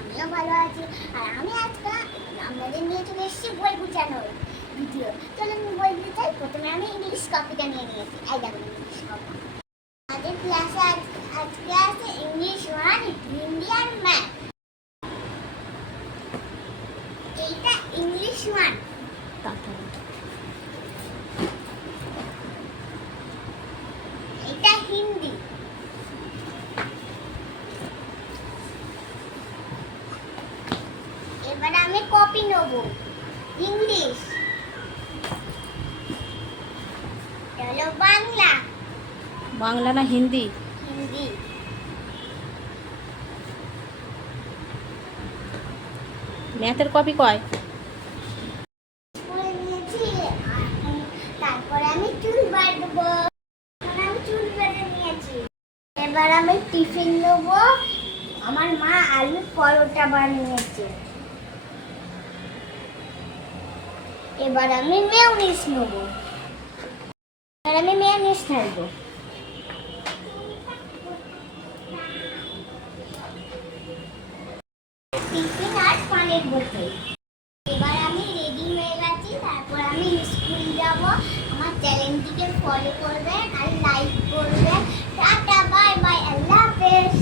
আমিও ভালো আছি। আর আমি আজকে আপনাদের নিয়ে চলে এসেছি বই গুছানোর ভিডিও। চলুন বই গুছাই। প্রথমে আমি ইংলিশ কপিটা নিয়ে নিয়েছি। এই দেখুন ইংলিশ কপি। আমাদের ক্লাসে আজকে আছে ইংলিশ 1, হিন্দি আর ম্যাথ। এইটা ইংলিশ 1, এটা হিন্দি। এবার আমি কপি নেব ইংলিশ। হলো বাংলা। বাংলা না হিন্দি? হিন্দি। ম্যাথের কপি কয়? করে নিয়েছি। তারপরে আমি চুল বাঁধবো। আমি চুল বেঁধে নিয়েছি। এবার আমি টিফিন নেবো। আমার মা আলু পরোটা বানিয়েছে। এবার আমি মেয়োনিজ নেবো। এবার আমি মেয়োনিজ ঢালবো। টিফিন আর পানির বোতল। এবার আমি রেডি হয়ে গেছি। তারপর আমি স্কুল যাব। আমার চ্যানেলটিকে ফলো করবেন আর লাইক করবেন। টাটা, বাই বাই, আল্লাহ হাফেজ।